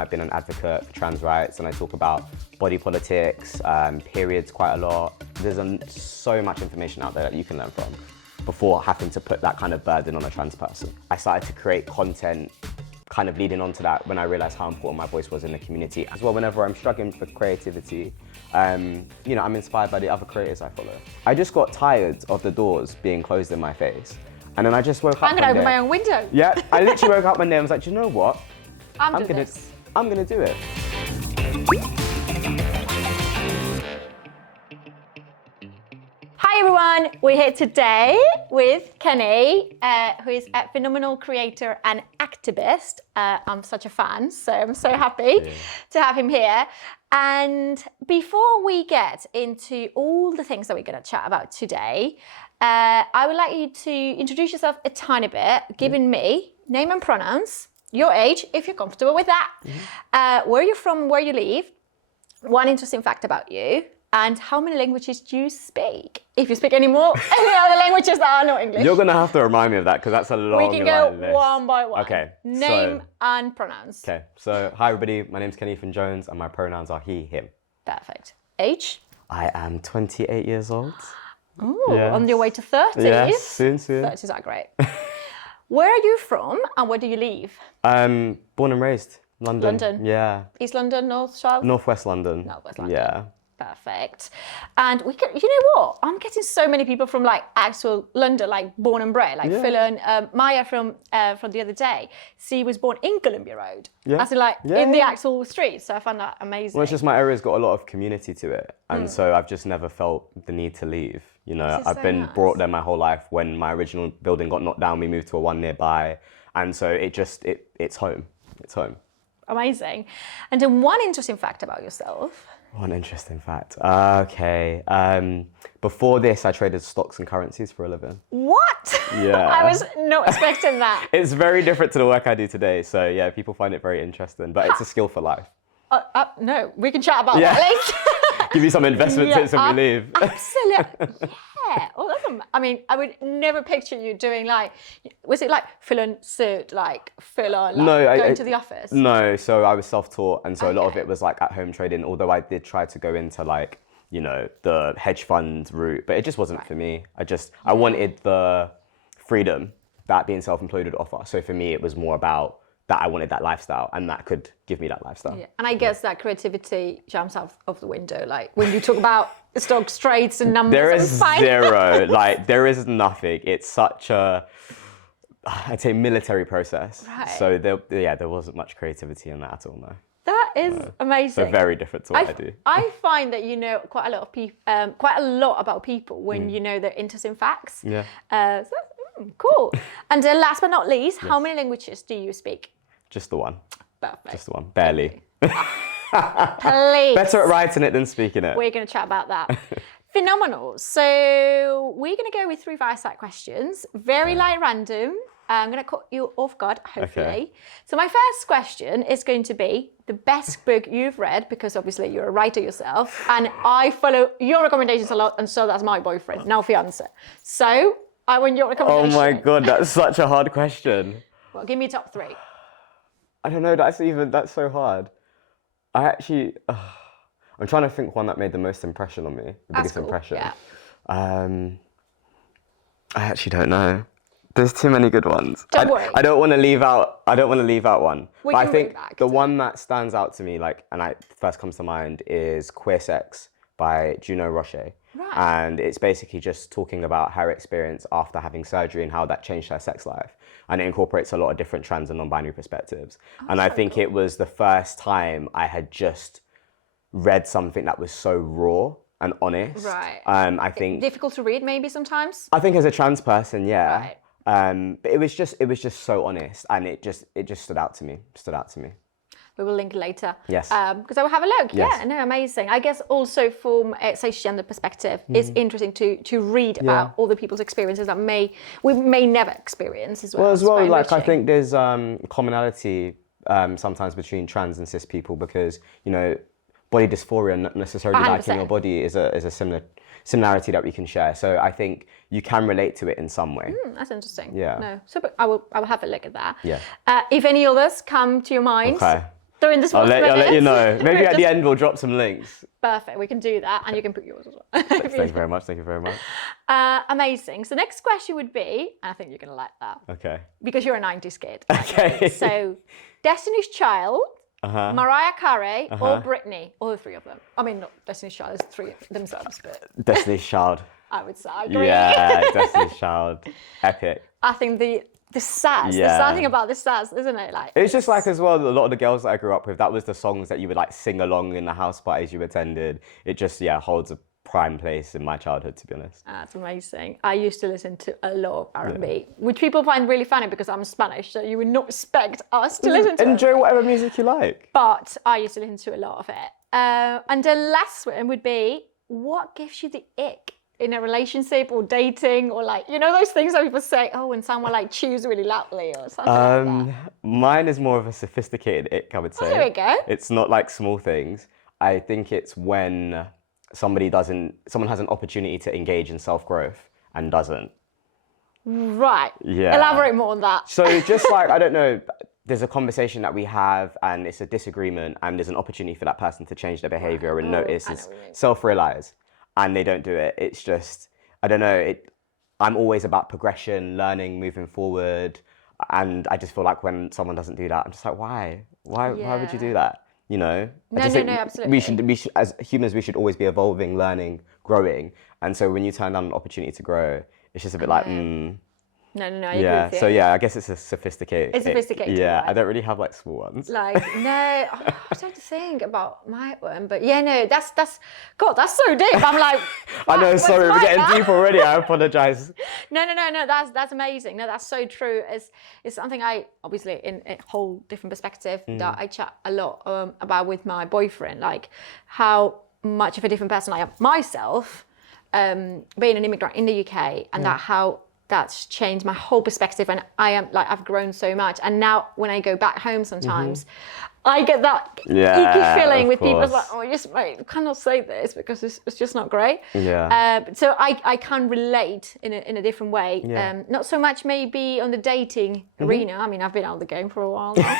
I've been an advocate for trans rights and I talk about body politics, periods quite a lot. There's so much information out there that you can learn from before having to put that kind of burden on a trans person. I started to create content kind of leading on to that when I realized how important my voice was in the community. As well, whenever I'm struggling for creativity, you know, I'm inspired by the other creators I follow. I just got tired of the doors being closed in my face. And then I just woke up I'm gonna open my own window. Yeah, I literally woke up one day and was like, do you know what? I'm gonna do it. Hi everyone, we're here today with Kenny, who is a phenomenal creator and activist. I'm such a fan, so I'm so happy to have him here. And before we get into all the things that we're going to chat about today, I would like you to introduce yourself a tiny bit, giving me name and pronouns, your age, if you're comfortable with that, where you're from, where you live, one interesting fact about you, and how many languages do you speak? If you speak any more, any other languages that are not English. You're gonna have to remind me of that because that's a long We can go list. one by one. Okay. Name and pronouns. Okay, so hi everybody, my name's Kenny Jones and my pronouns are he, him. Perfect. Age? I am 28 years old. Ooh, on your way to 30s? Yes, soon. 30s are great. Where are you from and where do you live? Born and raised, London. London? Yeah. East London, North, South? Northwest London. Northwest London. Yeah. Perfect. And we can, you know what? I'm getting so many people from like actual London, like born and bred, like Phil and Maya from the other day. She was born in Columbia Road, as in like in the actual street. So I found that amazing. Well, it's just my area's got a lot of community to it. And so I've just never felt the need to leave. You know, I've been brought there my whole life. When my original building got knocked down, we moved to a one nearby. And so it's home. It's home. Amazing. And then one interesting fact about yourself. One interesting fact. Okay. Before this, I traded stocks and currencies for a living. What? Yeah. I was not expecting that. It's very different to the work I do today. So yeah, people find it very interesting, but it's a skill for life. No, we can chat about that later. Give you some investment tips when we leave. Absolutely. Yeah. Well, I mean, I would never picture you doing like, was it like full on suit, like full on, like going to the office? No, so I was self-taught, and so a lot of it was like at home trading, although I did try to go into like, you know, the hedge fund route, but it just wasn't for me. I wanted the freedom that being self-employed would offer. So for me, it was more about that I wanted that lifestyle and that could give me that lifestyle. Yeah. And I guess that creativity jumps out of the window. Like when you talk about stocks, trades and numbers. There is zero, like there is nothing. It's such a, I'd say military process. Right. So there wasn't much creativity in that at all, no. That is amazing. So very different to what I do. I find that you know quite a lot of people, quite a lot about people when you know their interesting facts. Yeah. Cool. And last but not least, how many languages do you speak? Just the one. Perfect. Just the one. Barely. Please. Better at writing it than speaking it. We're going to chat about that. Phenomenal. So we're going to go with 3 fireside questions. Very light random. I'm going to cut you off guard, hopefully. Okay. So my first question is going to be the best book you've read, because obviously you're a writer yourself, and I follow your recommendations a lot, and so does my boyfriend, now fiance. So I want your recommendation. Oh my God, that's such a hard question. Well, give me a top 3. I don't know, that's so hard. I'm trying to think one that made the most impression on me, the biggest impression. Yeah. I actually don't know. There's too many good ones. Don't worry. I don't want to leave out one. We but I can think bring back the one that stands out to me, first comes to mind, is Queer Sex by Juno Roche. Right. And it's basically just talking about her experience after having surgery and how that changed her sex life. And it incorporates a lot of different trans and non-binary perspectives. And I think it was the first time I had just read something that was so raw and honest. Right. I think difficult to read maybe sometimes. I think as a trans person, yeah. Right. But it was just so honest, and it just stood out to me. We will link later. Yes. Because I will have a look. Yes. Yeah, no, amazing. I guess also from a cisgender perspective, it's interesting to read about all the people's experiences that we may never experience as well. Well, as well, like I think there's commonality sometimes between trans and cis people, because you know, body dysphoria, not necessarily 100%. liking your body, is a similarity that we can share. So I think you can relate to it in some way. That's interesting. Yeah. No, super. I will have a look at that. Yeah. If any others come to your mind. Okay. during this I'll let you know. Maybe at Just- the end we'll drop some links. Perfect. We can do that, and you can put yours as well. Thank you very much. Thank you very much. Amazing. So next question would be, I think you're gonna like that Okay. because you're a '90s kid. Okay. So, Destiny's Child, Uh-huh. Mariah Carey, or Britney, all the three of them. I mean, not Destiny's Child, there's three themselves, but Destiny's Child. I would say I agree. Yeah, Destiny's Child. Epic. I think the sass, Yeah. there's something about the sass, isn't it? Like It's just like as well, a lot of the girls that I grew up with, that was the songs that you would like sing along in the house parties you attended. It just, holds a prime place in my childhood, to be honest. That's amazing. I used to listen to a lot of R&B, which people find really funny because I'm Spanish, so you would not expect us to listen to Enjoy it. whatever music you like. But I used to listen to a lot of it. And the last one would be, what gives you the ick in a relationship or dating or like, you know, those things that people say, oh, when someone like chews really loudly or something like that. Mine is more of a sophisticated ick, I would say. There we go. It's not like small things. I think it's when someone has an opportunity to engage in self-growth and doesn't. Right. Yeah. Elaborate more on that. So just like, I don't know, there's a conversation that we have and it's a disagreement and there's an opportunity for that person to change their behavior and notice and self-realize, and they don't do it. It's just, I don't know, I'm always about progression, learning, moving forward. And I just feel like when someone doesn't do that, I'm just like, why? Why would you do that? You know? No, absolutely. We should, as humans, we should always be evolving, learning, growing. And so when you turn down an opportunity to grow, it's just a bit like, No, I yeah. agree with you. So yeah, I guess it's a sophisticated. It's sophisticated. Yeah, right? I don't really have like small ones. Like, no, I trying to think about my one, but yeah, no, that's God, that's so deep. I'm like, I know, what's sorry, we're mine getting now? deep already. I apologize. No, that's amazing. No, that's so true. It's something I obviously in a whole different perspective that I chat a lot about with my boyfriend, like how much of a different person I am myself, being an immigrant in the UK, and that how that's changed my whole perspective, and I've grown so much. And now when I go back home sometimes, I get that icky feeling with people like, oh, yes, mate, you cannot say this because it's just not great. Yeah. So I can relate in a different way. Yeah. Not so much maybe on the dating arena. I mean, I've been out of the game for a while now.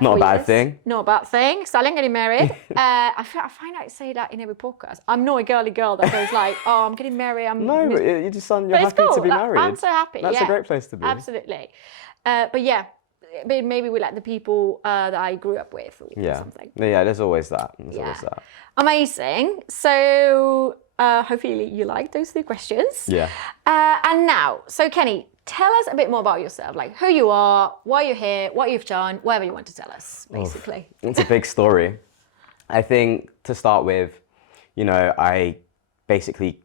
Not a bad thing. Not a bad thing. So I'm getting married. I find I say that in every podcast. I'm not a girly girl that goes like, oh, I'm getting married. No, you're But it's happy cool. to be married. I'm so happy. That's a great place to be. Absolutely. But yeah, maybe with like the people that I grew up with or something. Yeah, there's always that. There's always that. Amazing. So hopefully you like those 3 questions. Yeah. And now, so Kenny, tell us a bit more about yourself, like who you are, why you're here, what you've done, whatever you want to tell us, basically. It's a big story. I think to start with, you know, I basically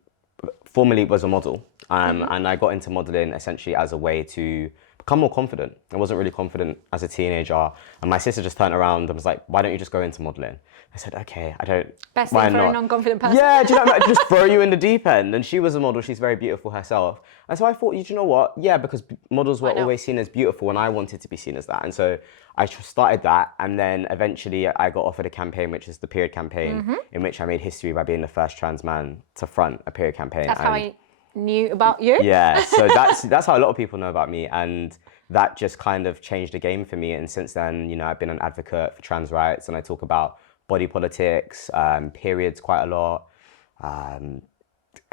formerly was a model, and I got into modeling essentially as a way to become more confident. I wasn't really confident as a teenager, and my sister just turned around and was like, why don't you just go into modeling? I said, okay, I don't. Best why thing for not? a non-confident person. Yeah, do you know what I mean? Just throw you in the deep end. And she was a model, she's very beautiful herself. And so I thought, you know what? Yeah, because models were always seen as beautiful and I wanted to be seen as that. And so I started that, and then eventually I got offered a campaign, which is the period campaign, in which I made history by being the first trans man to front a period campaign. That's how I knew about you. Yeah, so that's how a lot of people know about me, and that just kind of changed the game for me. And since then, you know, I've been an advocate for trans rights, and I talk about body politics, periods quite a lot,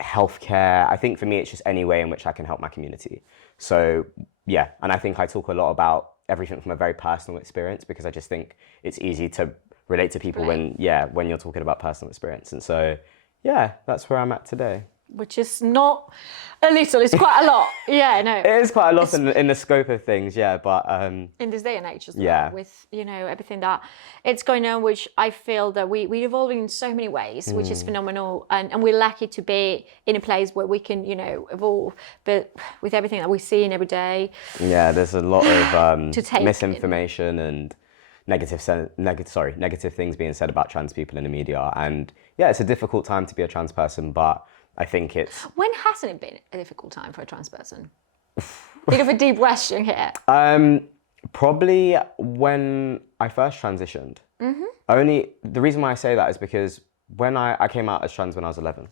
healthcare. I think for me, it's just any way in which I can help my community. So yeah, and I think I talk a lot about everything from a very personal experience, because I just think it's easy to relate to people when you're talking about personal experience. And so yeah, that's where I'm at today. Which is not a little, it's quite a lot. Yeah, no. It is quite a lot in the scope of things, yeah, but... in this day and age as well, with, you know, everything that it's going on, which I feel that we're evolving in so many ways, which is phenomenal. And we're lucky to be in a place where we can, you know, evolve, but with everything that we're seeing every day. Yeah, there's a lot of to take misinformation and negative things being said about trans people in the media. And yeah, it's a difficult time to be a trans person, but I think it's... When hasn't it been a difficult time for a trans person? Bit of a deep question here. Probably when I first transitioned. The reason why I say that is because when I came out as trans when I was 11.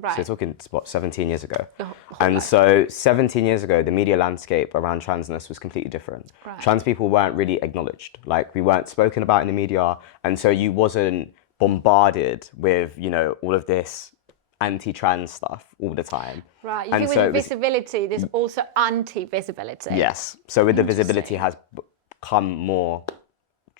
Right. So we're talking, what, 17 years ago. Whole And life. so 17 years ago, the media landscape around transness was completely different. Right. Trans people weren't really acknowledged. Like, we weren't spoken about in the media. And so you wasn't bombarded with, you know, all of this anti-trans stuff all the time. Right. You And think so with it was- visibility, there's also anti-visibility. Yes. So with the visibility has come more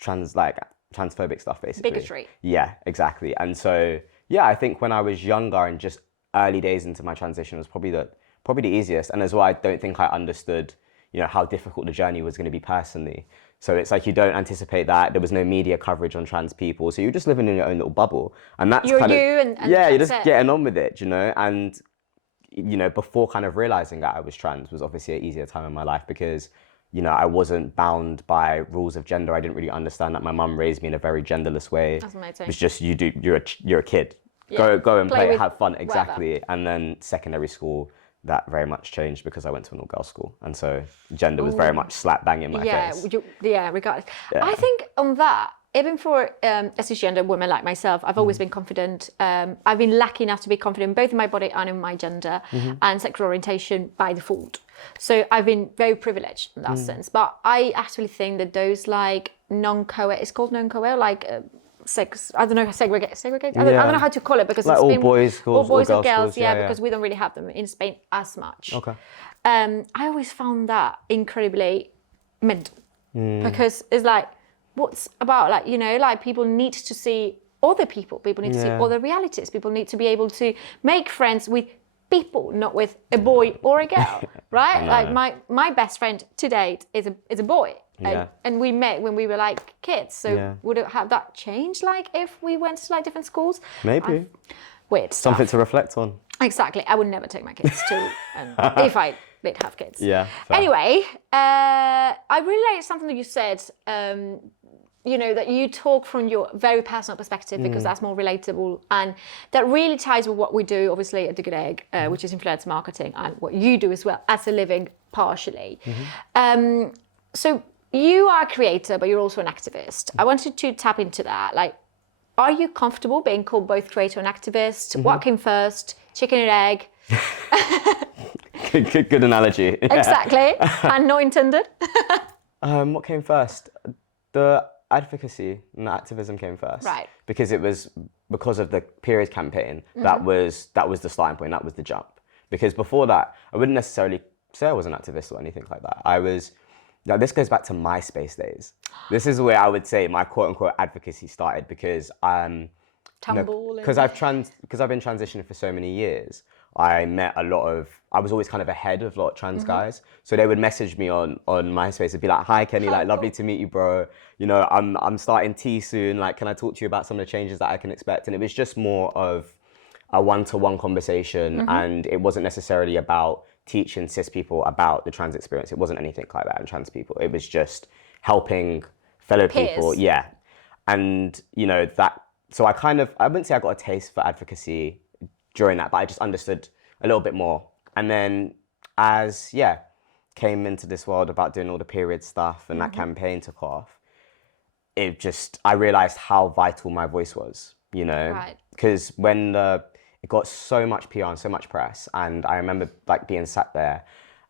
transphobic stuff, basically. Bigotry. Yeah, exactly. And so, yeah, I think when I was younger and just early days into my transition was probably the easiest. And as well, I don't think I understood, you know, how difficult the journey was going to be personally. So it's like you don't anticipate that. There was no media coverage on trans people. So you're just living in your own little bubble. And that's You're kind of, you and yeah, you're that's just it. getting on with it, you know? And, you know, before kind of realizing that I was trans was obviously an easier time in my life because, you know, I wasn't bound by rules of gender. I didn't really understand that. My mum raised me in a very genderless way. That's amazing. It was just, you're a kid. Yeah. Go and Play play, with have fun, whatever. exactly. And then secondary school, that very much changed because I went to an all-girls school. And so gender was very much slap bang in my face. Regardless. Yeah. I think on that, even for a cisgender woman like myself, I've always been confident. I've been lucky enough to be confident both in my body and in my gender and sexual orientation by default. So I've been very privileged in that sense. But I actually think that those like non-co-ed, it's called non-co-ed, like sex, I don't know, segregate. I don't know how to call it because Like it's all been boys schools, all boys all and girls girls, schools, yeah, because we don't really have them in Spain as much. Okay. I always found that incredibly mental because it's like, what's about like, you know, like people need to see other people need to see other realities, people need to be able to make friends with people, not with a boy or a girl, right? Like my best friend to date is a boy. And we met when we were like kids. So would it have that changed like if we went to like different schools? Maybe. Weird stuff. Something to reflect on. Exactly. I would never take my kids to, if I did have kids. Yeah. Fair. Anyway, I really like something that you said, you know, that you talk from your very personal perspective because that's more relatable. And that really ties with what we do, obviously, at The Good Egg, which is influencer marketing, and what you do as well as a living partially. So you are a creator, but you're also an activist. I wanted to tap into that. Like, are you comfortable being called both creator and activist? What came first, chicken and egg? Good analogy. Yeah. Exactly, and not intended. What came first? The advocacy and the activism came first. Right. Because it was because of the period campaign that was the starting point. That was the jump. Because before that, I wouldn't necessarily say I was an activist or anything like that. I was. Now, this goes back to MySpace days. This is where I would say my quote-unquote advocacy started because because I've been transitioning for so many years. I met I was always kind of ahead of a lot of trans guys. So they would message me on MySpace and be like, "Hi Kenny, like lovely to meet you, bro. You know, I'm starting T soon. Like, can I talk to you about some of the changes that I can expect?" And it was just more of a one-to-one conversation, and it wasn't necessarily about teaching cis people about the trans experience. It wasn't anything like that in trans people. It was just helping fellow people. Yeah. And, you know, so I wouldn't say I got a taste for advocacy during that, but I just understood a little bit more. And then came into this world about doing all the period stuff and that campaign took off, I realized how vital my voice was, you know? Right. Because when it got so much PR and so much press, and I remember like being sat there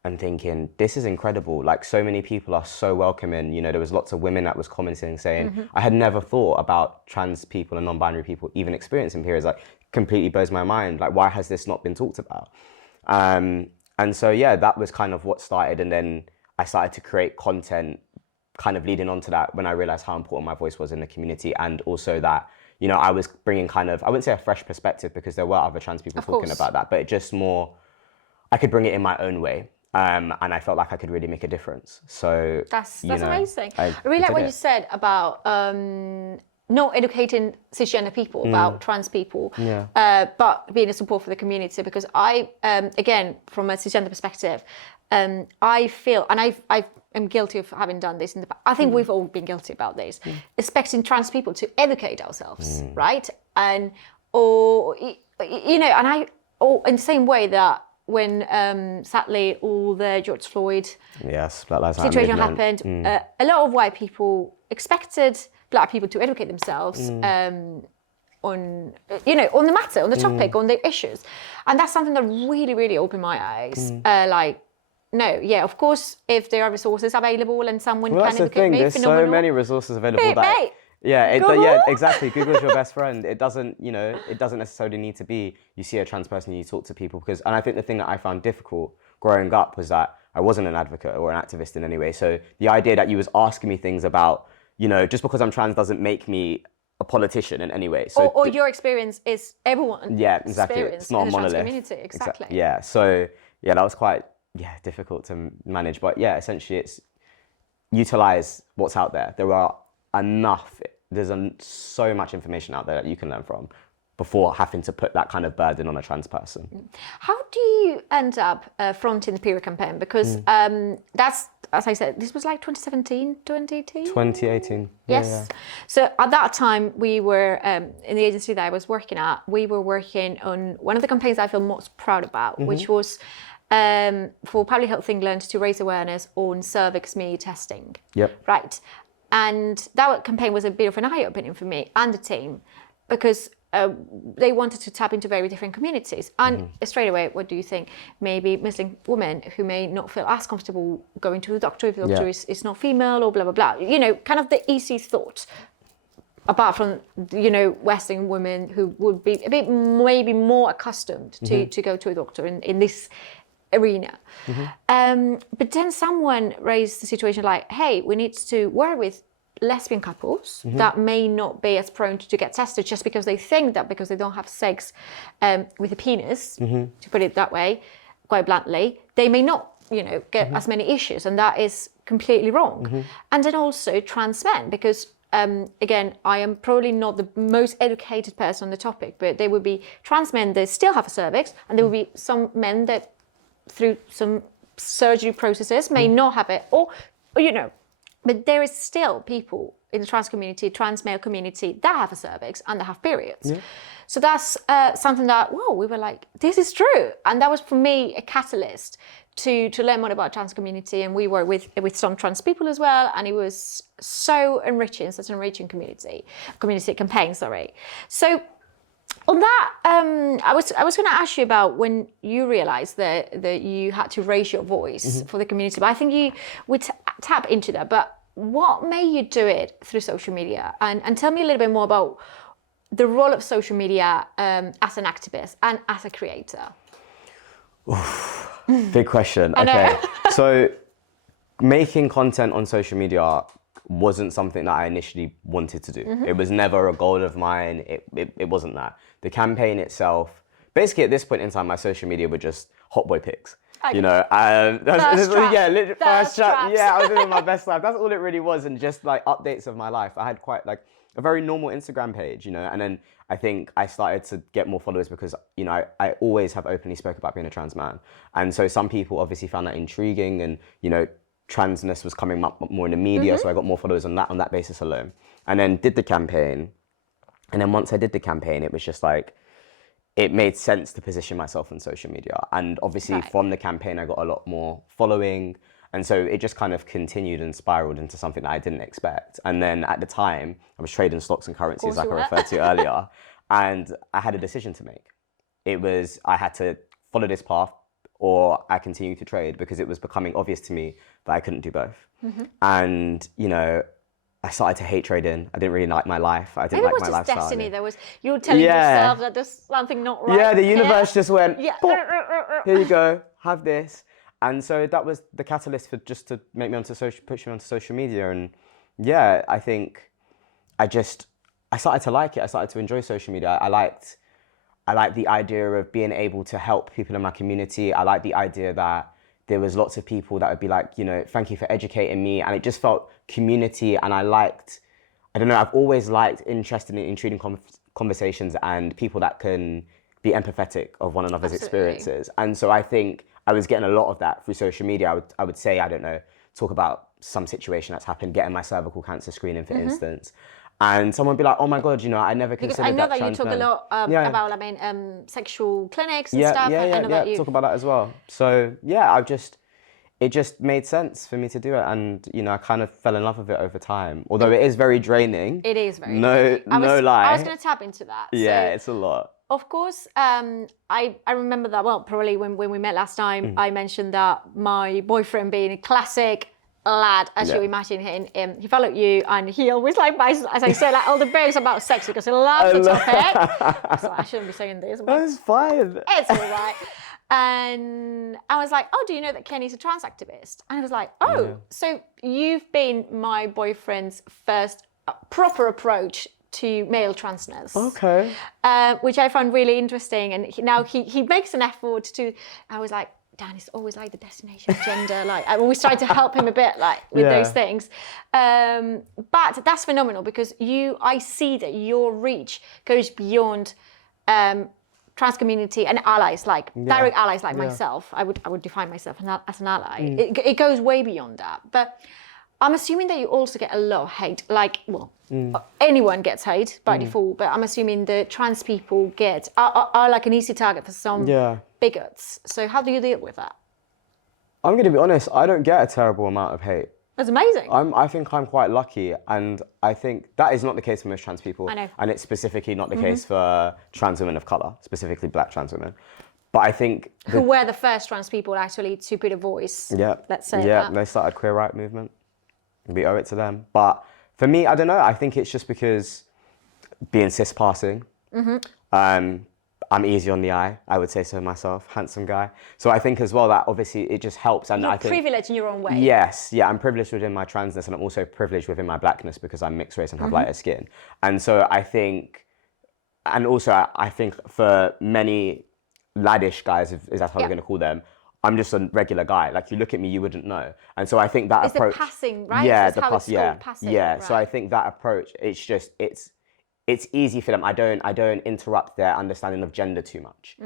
and thinking, this is incredible. Like, so many people are so welcoming. You know, there was lots of women that was commenting saying, I had never thought about trans people and non-binary people even experiencing periods. Like, completely blows my mind. Like, why has this not been talked about? And so, that was kind of what started. And then I started to create content kind of leading on to that when I realized how important my voice was in the community, and also that, you know, I was bringing kind of, I wouldn't say a fresh perspective because there were other trans people talking about that, but it just more, I could bring it in my own way. And I felt like I could really make a difference. So that's amazing. I really did like what it. you said about not educating cisgender people about trans people, but being a support for the community. Because I, again, from a cisgender perspective, I feel, and I am guilty of having done this in the past. I think we've all been guilty about this, expecting trans people to educate ourselves, right? And or you know, and in the same way that when sadly all the George Floyd Black Lives Matter situation movement. happened, a lot of white people expected Black people to educate themselves on on the matter, on the topic, on the issues, and that's something that really, really opened my eyes. No, yeah, of course, if there are resources available and someone Well, can that's the educate thing. me, There's phenomenal. so many resources available Mate, that. mate, Yeah, Google? yeah, exactly. Google's your best friend. It doesn't, it doesn't necessarily need to be you see a trans person, you talk to people and I think the thing that I found difficult growing up was that I wasn't an advocate or an activist in any way. So the idea that you was asking me things about, just because I'm trans doesn't make me a politician in any way. So or your experience is everyone's exactly. experience It's not in a the trans monolith. community. Exactly. Yeah. So yeah, that was quite difficult to manage. But yeah, essentially it's utilize what's out there. There's so much information out there that you can learn from before having to put that kind of burden on a trans person. How do you end up fronting the period campaign? Because that's, as I said, this was like 2017, 2018? 2018. Yes. Yeah. So at that time, we were, in the agency that I was working at, we were working on one of the campaigns I feel most proud about, which was for Public Health England to raise awareness on cervix me testing. Yep. Right. And that campaign was a bit of an eye-opening for me and the team, because they wanted to tap into very different communities. And straight away, what do you think? Maybe Muslim women who may not feel as comfortable going to the doctor if the doctor is not female or blah, blah, blah. Kind of the easy thought, apart from, Western women who would be a bit maybe more accustomed to go to a doctor in this arena. But then someone raised the situation like, hey, we need to work with lesbian couples that may not be as prone to get tested just because they think that because they don't have sex with a penis, to put it that way, quite bluntly, they may not, get as many issues, and that is completely wrong. And then also trans men, because again, I am probably not the most educated person on the topic, but there would be trans men that still have a cervix, and there will be some men that through some surgery processes may not have it, or but there is still people in the trans community, trans male community, that have a cervix and that have periods. So that's something that, we were like, this is true. And that was for me a catalyst to learn more about trans community. And we were with some trans people as well. And it was so enriching, such an enriching community campaign, sorry. So on that, I was going to ask you about when you realised that you had to raise your voice for the community, but I think you would tap into that. But what made you do it through social media? And tell me a little bit more about the role of social media as an activist and as a creator. Big question. Okay, so making content on social media wasn't something that I initially wanted to do. It was never a goal of mine. It wasn't that. The campaign itself, basically at this point in time, my social media were just hot boy pics. Okay. First traps. Yeah, I was living my best life. That's all it really was, and just like updates of my life. I had quite like a very normal Instagram page, and then I think I started to get more followers because, I always have openly spoke about being a trans man. And so some people obviously found that intriguing, and, transness was coming up more in the media, so I got more followers on that basis alone. And then did the campaign. And then once I did the campaign, it was just like, it made sense to position myself on social media. And obviously from the campaign, I got a lot more following. And so it just kind of continued and spiraled into something that I didn't expect. And then at the time, I was trading stocks and currencies like I referred to earlier. And I had a decision to make. It was, I had to follow this path or I continue to trade, because it was becoming obvious to me that I couldn't do both. And, I started to hate trading. I didn't really like my life. I didn't like my lifestyle. Maybe it was just destiny. You were telling yourself that there's something not right. Yeah, the universe just went, here you go, have this. And so that was the catalyst for just to make me push me onto social media. And yeah, I think I started to like it. I started to enjoy social media. I liked the idea of being able to help people in my community. I liked the idea that there was lots of people that would be like, thank you for educating me. And it just felt community. And I've always liked interested in intriguing conversations and people that can be empathetic of one another's experiences. And so I think I was getting a lot of that through social media. I would say, talk about some situation that's happened, getting my cervical cancer screening, for instance. And someone would be like, oh my God, I never considered that. I know that you talk a lot about, sexual clinics and stuff. Yeah, talk about that as well. So yeah, it just made sense for me to do it, and I kind of fell in love with it over time. Although it is very draining. It is very no lie. I was going to tap into that. Yeah, So, it's a lot. of course, I remember that, well, probably when we met last time, I mentioned that my boyfriend, being a classic lad, as you imagine him, he followed you, and he always buys, as I said, all the books about sex because he loves the topic. So I shouldn't be saying this. That's fine. It's all right. And I was like, oh, do you know that Kenny's a trans activist? And I was like, oh, so you've been my boyfriend's first proper approach to male transness. Okay. Which I found really interesting. And now he makes an effort to, I was like, Dan, it's always the destination of gender. I always try to help him a bit with those things. But that's phenomenal because I see that your reach goes beyond trans community and allies, direct allies like myself. I would define myself as an ally. It goes way beyond that. But I'm assuming that you also get a lot of hate. Anyone gets hate by default, but I'm assuming the trans people are an easy target for some bigots. So how do you deal with that? I'm going to be honest, I don't get a terrible amount of hate. That's amazing. I think I'm quite lucky, and I think that is not the case for most trans people. I know. And it's specifically not the case for trans women of colour, specifically black trans women. But I think... Who were the first trans people actually to put a voice, let's say that. They started queer right movement. We owe it to them. But for me, I don't know, I think it's just because being cis-passing, I'm easy on the eye, I would say so myself, handsome guy. So I think as well that obviously it just helps. And You're I think privileged in your own way. Yes, I'm privileged within my transness, and I'm also privileged within my blackness because I'm mixed race and have lighter skin. And so I think, and also I think for many laddish guys, if that's how we're going to call them, I'm just a regular guy. You look at me, you wouldn't know. And so I think that approach... It's the passing, right? Yeah, the pass, passing. Yeah, right. So I think that approach, it's easy for them. I don't interrupt their understanding of gender too much,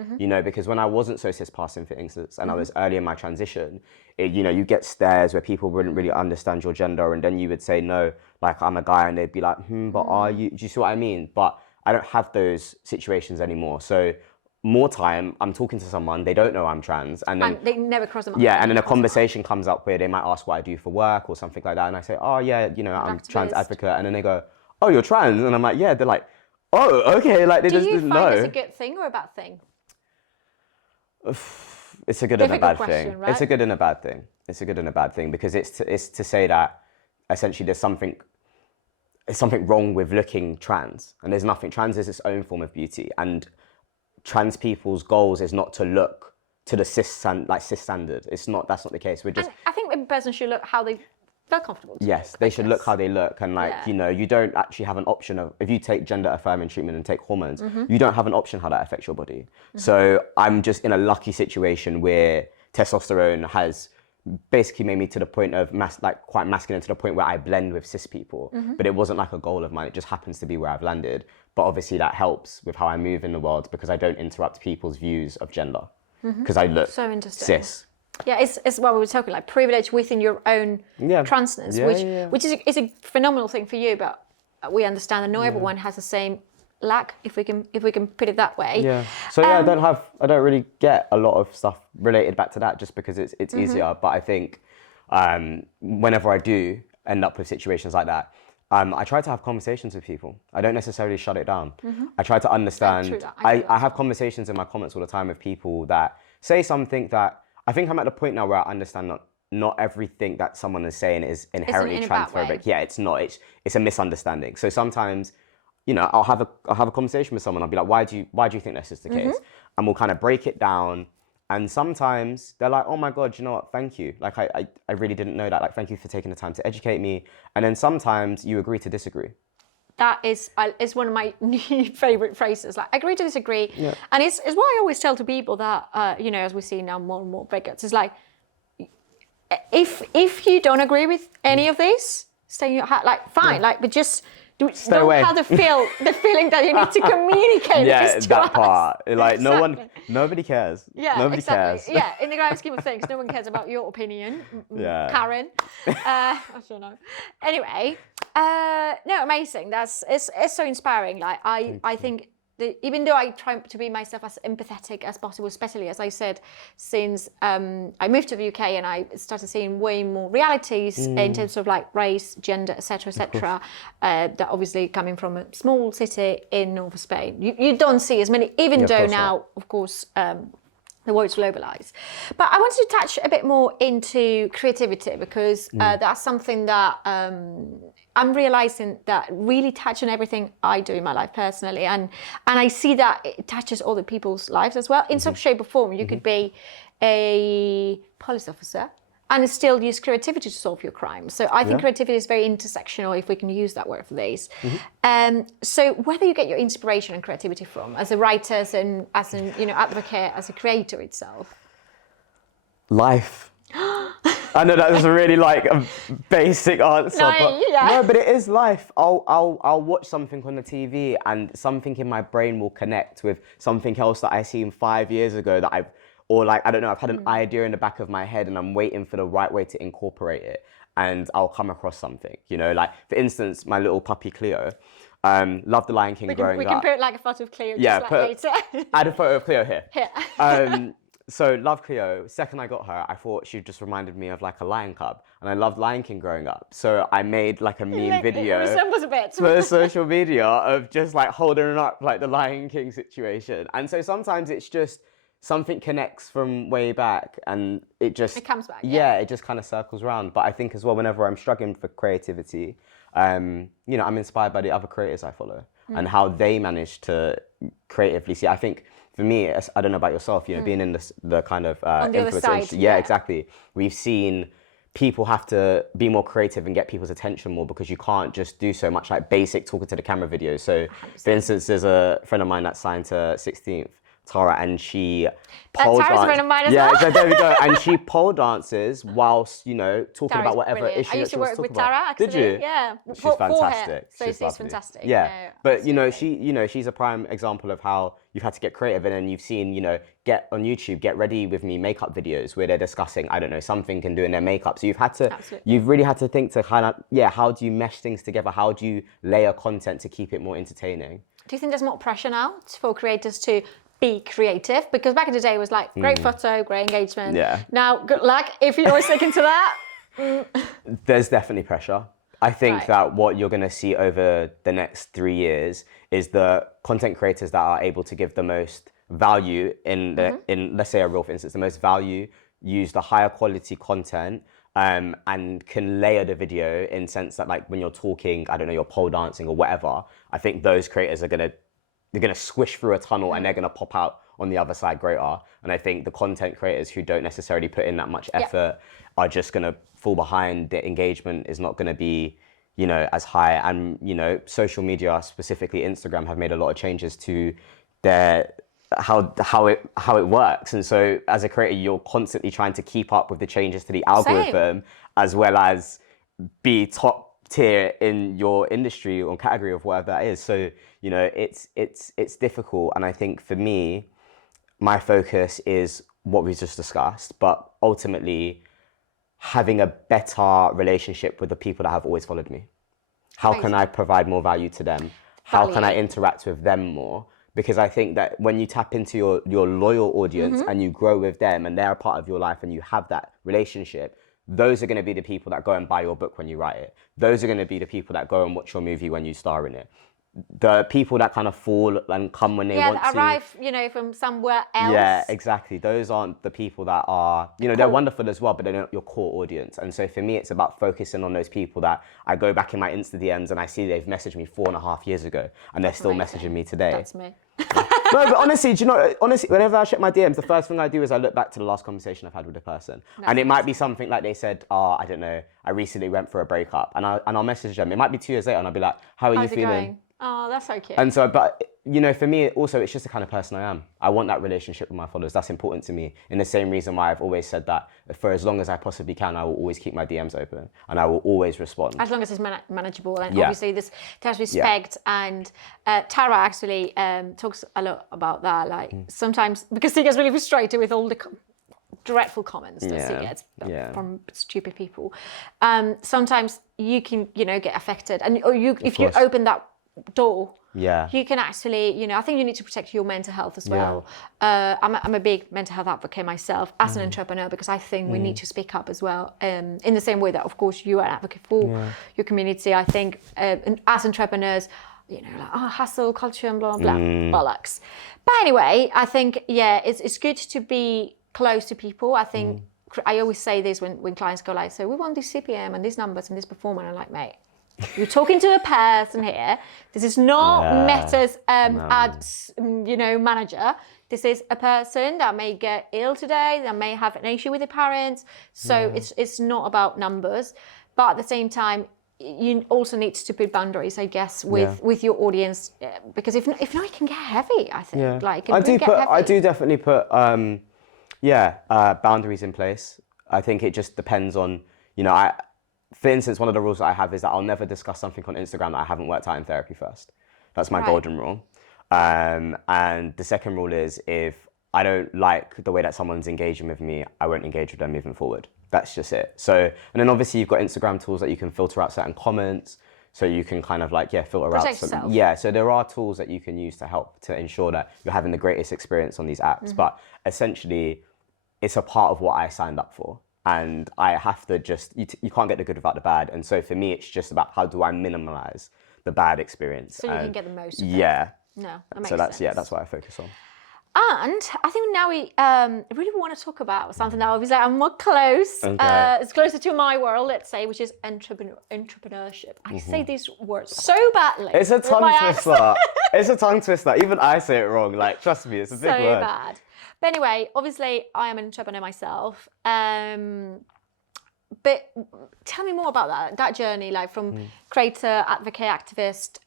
because when I wasn't so cis-passing, for instance, and I was early in my transition, you get stares where people wouldn't really understand your gender, and then you would say, no, I'm a guy, and they'd be like, but are you? Do you see what I mean? But I don't have those situations anymore. So more time, I'm talking to someone, they don't know I'm trans, and then they never cross them. Yeah, and then a conversation comes up where they might ask what I do for work or something like that, and I say, oh yeah, I'm trans advocate, and then they go, oh, you're trans? And I'm like, yeah. They're like, oh, okay. They just didn't know. Do you find it's a good thing or a bad thing? It's a good and a bad thing. Right? It's a good and a bad thing. It's a good and a bad thing because it's to say that essentially there's something wrong with looking trans, and there's nothing. Trans is its own form of beauty, and trans people's goals is not to look to the cis standard. It's not. That's not the case. We're just. And I think a person should look how they feel comfortable. Yes, they should look how they look, and you don't actually have an option of, if you take gender affirming treatment and take hormones, you don't have an option how that affects your body. So I'm just in a lucky situation where testosterone has basically made me to the point of quite masculine, to the point where I blend with cis people. But it wasn't a goal of mine. It just happens to be where I've landed. But obviously that helps with how I move in the world because I don't interrupt people's views of gender because I look so interesting. Cis. Yeah, it's what we were talking privilege within your own transness, which is a phenomenal thing for you. But we understand that not everyone has the same lack, if we can put it that way. Yeah. So I don't really get a lot of stuff related back to that just because it's easier. But I think whenever I do end up with situations like that, I try to have conversations with people. I don't necessarily shut it down. I try to understand. I have conversations in my comments all the time with people that say something that I think I'm at the point now where I understand that not everything that someone is saying is inherently transphobic. Yeah, it's not. It's a misunderstanding. So sometimes, I'll have a conversation with someone. I'll be like, why do you think this is the case? And we'll kind of break it down. And sometimes they're like, oh my God, you know what? Thank you. I really didn't know that. Thank you for taking the time to educate me. And then sometimes you agree to disagree. That is one of my new favorite phrases. Agree to disagree. Yeah. And it's what I always tell to people that, as we see now more and more bigots, it's if you don't agree with any of this, stay in your house, fine, but just don't have the feeling that you need to communicate this to that us. part. Exactly. Nobody cares. Yeah, nobody exactly. cares. Yeah, in the grand scheme of things, no one cares about your opinion, Karen. I don't know. Anyway, no, amazing. It's so inspiring. I think even though I try to be myself as empathetic as possible, especially as I said, since I moved to the UK and I started seeing way more realities in terms of like race, gender, etc., that obviously coming from a small city in North Spain, you don't see as many, even though now, of course, the world's globalized. But I wanted to touch a bit more into creativity because that's something that I'm realizing that really touch on everything I do in my life personally. And I see that it touches other people's lives as well in some shape or form. You could be a police officer and still use creativity to solve your crime. So I think creativity is very intersectional, if we can use that word for this. So where do you get your inspiration and creativity from as a writer, as an advocate, as a creator itself? Life. I know that was a really like a basic answer, but it is life. I'll watch something on the TV and something in my brain will connect with something else that I seen 5 years ago that I've had an idea in the back of my head and I'm waiting for the right way to incorporate it, and I'll come across something. Like for instance, my little puppy Cleo. Loved The Lion King growing up. We can put like a photo of Cleo later. Add a photo of Cleo here. Here. So love Cleo. Second I got her, I thought she just reminded me of like a lion cub, and I loved Lion King growing up. So I made like a meme video for social media of just like holding up like the Lion King situation. And so sometimes it's just something connects from way back, and it comes back. It just kind of circles around. But I think as well, whenever I'm struggling for creativity, I'm inspired by the other creators I follow and how they manage to creatively see. I think for me, I don't know about yourself, being in the kind of influencers. Exactly. We've seen people have to be more creative and get people's attention more because you can't just do so much like basic talking to the camera videos. So 100%. For instance, there's a friend of mine that's signed to 16th, Tara, and she pole dances. Tara's a friend of mine as well. Yeah, there we go. And she pole dances whilst, talking Tara's about whatever brilliant. issue I used that to work with about. Tara, actually. Did you? Yeah. She's fantastic. For her. So she's fantastic. Yeah. But, she's a prime example of how you've had to get creative, and then you've seen, get on YouTube, Get Ready With Me makeup videos where they're discussing, I don't know, something can do in their makeup. So you've really had to think to kind of, how do you mesh things together? How do you layer content to keep it more entertaining? Do you think there's more pressure now for creators to be creative? Because back in the day it was like great photo, great engagement. Yeah. Now, good luck if you're sticking to that. There's definitely pressure. I think that what you're going to see over the next 3 years is the content creators that are able to give the most value in let's say a reel, for instance, the most value, use the higher quality content, and can layer the video in sense that like when you're talking, I don't know, you're pole dancing or whatever. I think those creators are they're gonna squish through a tunnel and they're gonna pop out on the other side greater. And I think the content creators who don't necessarily put in that much effort are just gonna fall behind. The engagement is not gonna be, as high. And, social media, specifically Instagram, have made a lot of changes to how it works. And so as a creator, you're constantly trying to keep up with the changes to the algorithm, as well as be top tier in your industry or category of whatever that is. So, it's difficult. And I think for me, my focus is what we just discussed, but ultimately having a better relationship with the people that have always followed me. How can I provide more value to them? How can I interact with them more? Because I think that when you tap into your loyal audience and you grow with them and they're a part of your life and you have that relationship, those are going to be the people that go and buy your book when you write it. Those are going to be the people that go and watch your movie when you star in it. The people that kind of fall and come when they want to. Yeah, arrive, from somewhere else. Yeah, exactly. Those aren't the people that are, they're wonderful as well, but they're not your core audience. And so for me, it's about focusing on those people that I go back in my Insta DMs and I see they've messaged me 4.5 years ago and they're still messaging me today. That's me. No, but honestly, whenever I check my DMs, the first thing I do is I look back to the last conversation I've had with the person. And it might be something like they said, I don't know, I recently went for a breakup. And I'll message them. It might be 2 years later and I'll be like, how are you feeling? Going? Oh, that's so cute. And so, but, for me, also, it's just the kind of person I am. I want that relationship with my followers. That's important to me. In the same reason why I've always said that for as long as I possibly can, I will always keep my DMs open and I will always respond. As long as it's manageable. And obviously there's respect. And Tara actually talks a lot about that. Like sometimes, because she gets really frustrated with all the dreadful comments that she gets from stupid people. Sometimes you can, get affected. And if you open that door. Yeah. You can actually, you know, I think you need to protect your mental health as well. I'm a big mental health advocate myself as an entrepreneur, because I think we need to speak up as well. In the same way that, of course, you are an advocate for your community. I think as entrepreneurs, you know, like, hustle culture and blah, blah, bollocks. But anyway, I think, it's good to be close to people. I think I always say this when clients go like, so we want this CPM and these numbers and this performance. I'm like, mate, you're talking to a person here. This is not Meta's ads, you know, manager. This is a person that may get ill today, that may have an issue with their parents. So it's not about numbers. But at the same time, you also need to put boundaries, I guess, with your audience, because if not, it can get heavy. I think like I do definitely put boundaries in place. I think it just depends on, you know, for instance, one of the rules that I have is that I'll never discuss something on Instagram that I haven't worked out in therapy first. That's my golden rule. And the second rule is, if I don't like the way that someone's engaging with me, I won't engage with them moving forward. That's just it. So, and then obviously you've got Instagram tools that you can filter out certain comments. So you can kind of like, filter protect out some. yourself. So there are tools that you can use to help to ensure that you're having the greatest experience on these apps. But essentially, it's a part of what I signed up for. And I have to you can't get the good without the bad. And so for me, it's just about how do I minimize the bad experience. So you can get the most of it. Yeah. No, that makes So that's, sense. that's what I focus on. And I think now we really want to talk about something that obviously I'm more close. Okay. It's closer to my world, let's say, which is entrepreneurship. I say these words so badly. It's a tongue twister. It's a tongue twister. Even I say it wrong. Like, trust me, it's a big word. So bad. But anyway, obviously, I am an entrepreneur myself. But tell me more about that journey, like from creator, advocate, activist,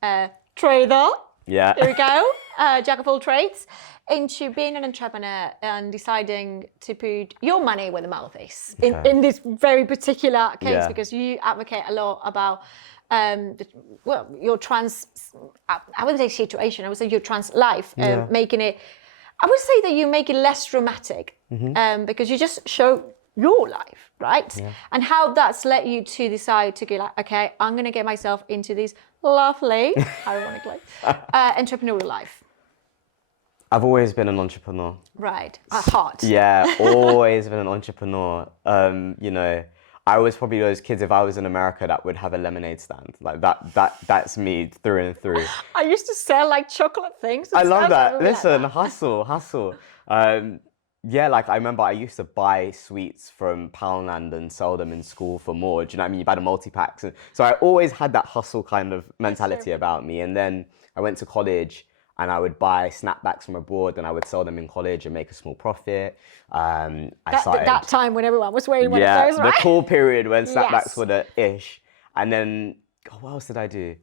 trader. Yeah. Here we go. Jack of all trades, into being an entrepreneur and deciding to put your money where the mouth is in this very particular case, because you advocate a lot about your trans, I wouldn't say situation, I would say your trans life, making it, I would say that you make it less dramatic, because you just show your life, right? Yeah. And how that's led you to decide to go like, okay, I'm going to get myself into this lovely, ironically, entrepreneurial life. I've always been an entrepreneur. Right, at heart. Yeah, always been an entrepreneur. You know, I was probably those kids, if I was in America, that would have a lemonade stand. Like that's me through and through. I used to sell like chocolate things. I love that. Listen, hustle. Yeah, like I remember I used to buy sweets from Poundland and sell them in school for more. Do you know what I mean? You buy the multi-packs. And so I always had that hustle kind of mentality about me. And then I went to college and I would buy snapbacks from abroad and I would sell them in college and make a small profit. That time when everyone was wearing one of those, right? The cool period when snapbacks were the ish. And then, what else did I do?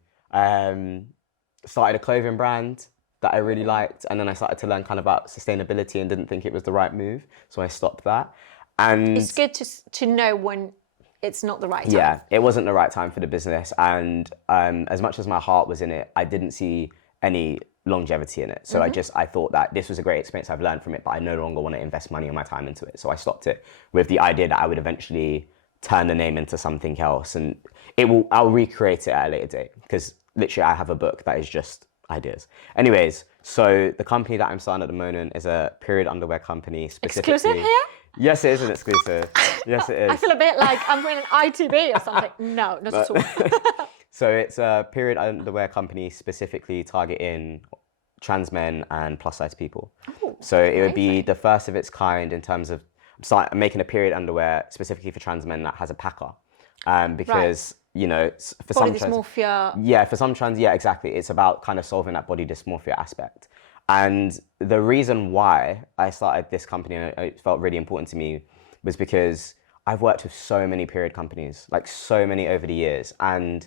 Started a clothing brand that I really liked, and then I started to learn kind of about sustainability and didn't think it was the right move, so I stopped that. And it's good to know when it's not the right time. Yeah, it wasn't the right time for the business, and as much as my heart was in it, I didn't see any longevity in it. So I thought that this was a great experience, I've learned from it, but I no longer want to invest money and my time into it. So I stopped it with the idea that I would eventually turn the name into something else, and I'll recreate it at a later date, because literally I have a book that is just ideas. Anyways, so the company that I'm starting at the moment is a period underwear company. Exclusive here? Yes, it is an exclusive. Yes, it is. I feel a bit like I'm in an ITV or something. No, not at all. So it's a period underwear company specifically targeting trans men and plus size people. Ooh, so it would be the first of its kind in terms of I'm making a period underwear specifically for trans men that has a packer. Because you know, for body some dysmorphia. For some trans, exactly. It's about kind of solving that body dysmorphia aspect. And the reason why I started this company, and it felt really important to me, was because I've worked with so many period companies, like so many over the years. And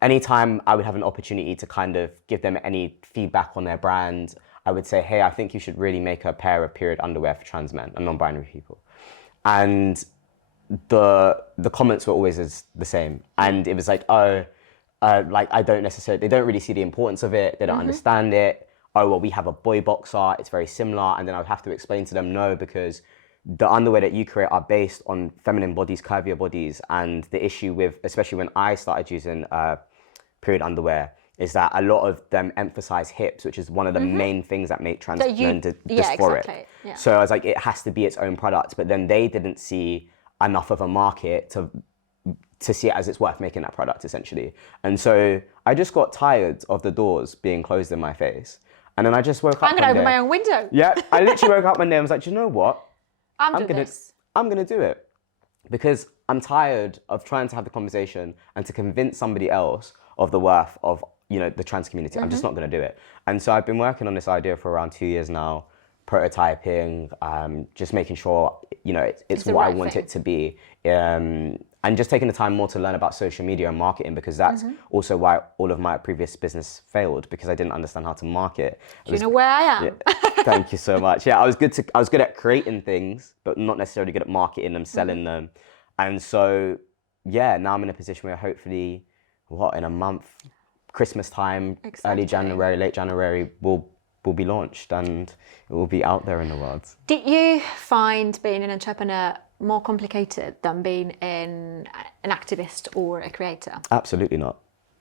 anytime I would have an opportunity to kind of give them any feedback on their brand, I would say, hey, I think you should really make a pair of period underwear for trans men and non-binary people. And the comments were always the same, and it was like, like I don't necessarily, they don't really see the importance of it, they don't understand it. Oh, well, we have a boy boxer, it's very similar. And then I would have to explain to them, no, because the underwear that you create are based on feminine bodies, curvier bodies. And the issue with, especially when I started using period underwear, is that a lot of them emphasize hips, which is one of the main things that make trans men dysphoric. Exactly. Yeah. So I was like, it has to be its own product. But then they didn't see enough of a market to see it as it's worth making that product, essentially. And so I just got tired of the doors being closed in my face. And then I just woke up I'm going to open my own window. Yeah, I literally woke up one day and was like, do you know what? I'm gonna do it. Because I'm tired of trying to have the conversation and to convince somebody else of the worth of, the trans community. I'm just not gonna do it. And so I've been working on this idea for around 2 years now, prototyping, just making sure, it's what I want it to be. And just taking the time more to learn about social media and marketing, because that's also why all of my previous business failed, because I didn't understand how to market. Do you know where I am? Yeah, thank you so much. Yeah, I was good at creating things, but not necessarily good at marketing them, selling them. And so, yeah, now I'm in a position where hopefully, in a month, Christmas time, early January, late January, will be launched and it will be out there in the world. Did you find being an entrepreneur more complicated than being an activist or a creator? Absolutely not.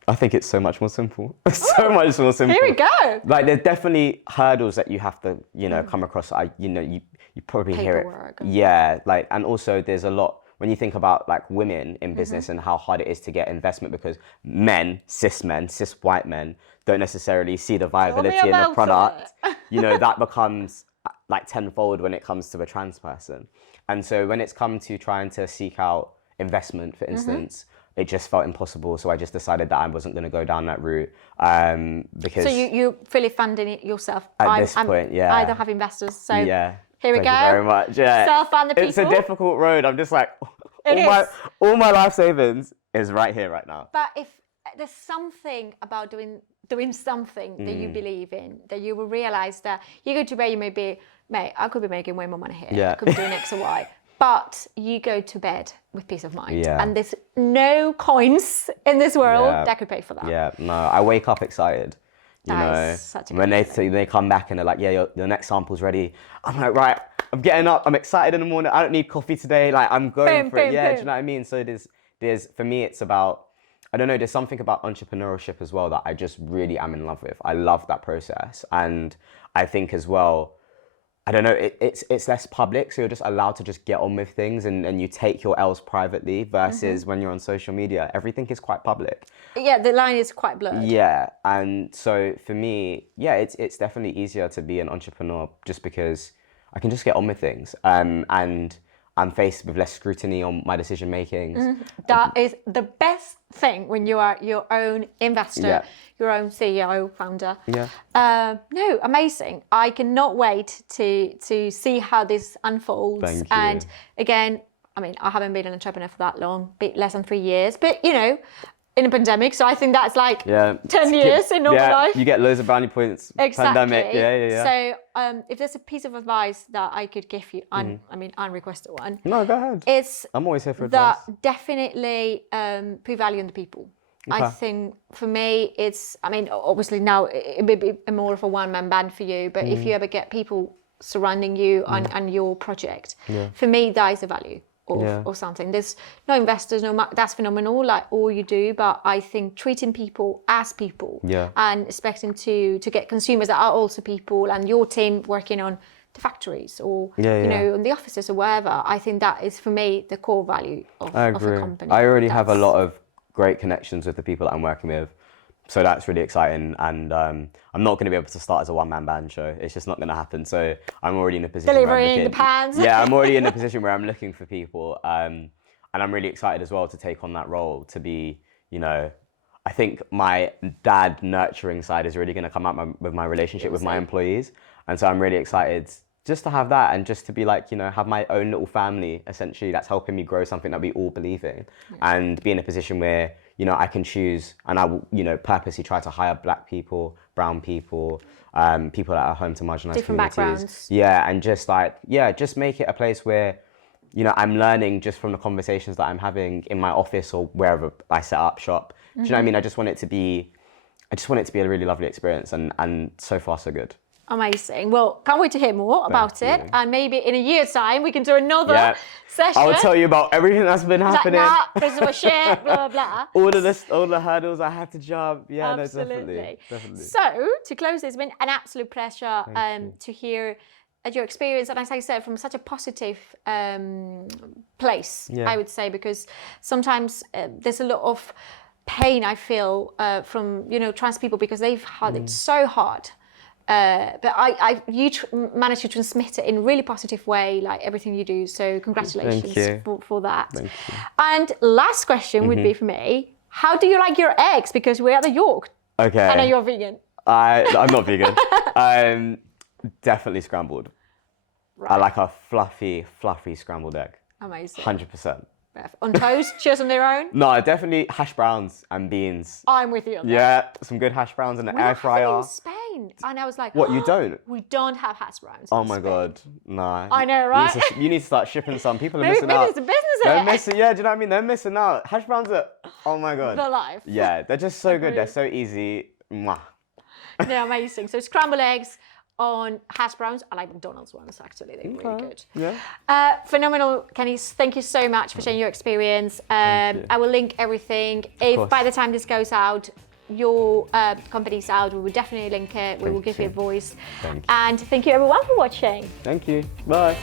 I think it's so much more simple. So much more simple. Here we go. Like, there's definitely hurdles that you have to, come across. You probably hear it. Yeah, and also there's a lot, when you think about women in business and how hard it is to get investment, because cis white men, don't necessarily see the viability in the product. That becomes tenfold when it comes to a trans person. And so when it's come to trying to seek out investment, for instance, it just felt impossible. So I just decided that I wasn't going to go down that route, because... So you're fully funding it yourself? At this point, yeah. I don't have investors, so yeah. Here we go. Thank you very much. Yeah. Self-fund the people. It's a difficult road. I'm just like, all my life savings is right here, right now. But if there's something about doing something that you believe in, that you will realize that you go to bed, you may be, mate, I could be making way more money here. Yeah. I could be doing X or Y. But you go to bed with peace of mind. Yeah. And there's no coins in this world that could pay for that. Yeah, no, I wake up excited. When they come back and they're like, yeah, your next sample's ready. I'm like, right, I'm getting up, I'm excited in the morning. I don't need coffee today. I'm going for it. Yeah, do you know what I mean? So there's for me, it's about, I don't know, there's something about entrepreneurship as well that I just really am in love with. I love that process. And I think as well, I don't know, it's less public, so you're just allowed to just get on with things and you take your L's privately versus when you're on social media, everything is quite public. Yeah, the line is quite blurred. Yeah, and so for me, yeah, it's definitely easier to be an entrepreneur just because I can just get on with things, and I'm faced with less scrutiny on my decision making. That is the best thing when you are your own investor, your own CEO, founder. Yeah. No, amazing. I cannot wait to see how this unfolds. Thank you. And again, I mean, I haven't been an entrepreneur for that long, bit less than 3 years, but in a pandemic, so I think that's 10 years in normal life. You get loads of brownie points. Exactly. Pandemic, yeah. So if there's a piece of advice that I could give you, unrequested one. No, go ahead. I'm always here for advice. That definitely put value in the people. Okay. I think for me, obviously now it may be more of a one-man band for you, but if you ever get people surrounding you and your project, for me, that is the value. Or something. There's no investors, that's phenomenal, all you do. But I think treating people as people and expecting to get consumers that are also people, and your team working on the factories or on the offices or wherever. I think that is for me the core value of a company. I already have a lot of great connections with the people that I'm working with. So that's really exciting, and I'm not going to be able to start as a one-man band show. It's just not going to happen. So I'm already in a position delivering the pans. Yeah, I'm already in a position where I'm looking for people, and I'm really excited as well to take on that role. To be, I think my dad nurturing side is really going to come out with my relationship with my employees, and so I'm really excited just to have that and just to be have my own little family essentially that's helping me grow something that we all believe in, and be in a position where I can choose, and I will, purposely try to hire Black people, brown people, people that are home to marginalised different communities. Backgrounds. Yeah, and just just make it a place where, I'm learning just from the conversations that I'm having in my office or wherever I set up shop. Do you know what I mean? I just want it to be a really lovely experience, and so far so good. Amazing. Well, can't wait to hear more about it. you. And maybe in a year's time, we can do another session. I'll tell you about everything that's been happening. Like that, this was shit, blah, blah, blah. all the hurdles I had to jump. Yeah, Absolutely. no, definitely. So, to close, it's been an absolute pleasure to hear your experience. And as I said, from such a positive place, I would say, because sometimes there's a lot of pain I feel from, trans people because they've had it so hard. But you managed to transmit it in a really positive way, like everything you do. So congratulations for that. Thank you. And last question would be for me: how do you like your eggs? Because we're at the Yolk. Okay. I know you're vegan. I'm not vegan. Definitely scrambled. Right. I like a fluffy scrambled egg. Amazing. 100%. On toast, just on their own? No, definitely hash browns and beans. I'm with you on that. Yeah, some good hash browns in the air fryer. In Spain. And I was like, what, you don't? We don't have hash browns. Oh my God, nah. I know, right? You need to start shipping some. People are Maybe missing out. it's a business They're missing, yeah, do you know what I mean? They're missing out. Hash browns are, oh my God. The life. Yeah, they're just so good. They're so easy. Mwah. They're amazing. So scrambled eggs on hash browns. I like McDonald's ones, actually. They're really good. Yeah. Phenomenal, Kenny. Thank you so much for sharing your experience. I will link everything. If by the time this goes out, your company's out, we will definitely link it. We will give you a voice. Thank you. And thank you everyone for watching. Thank you. Bye.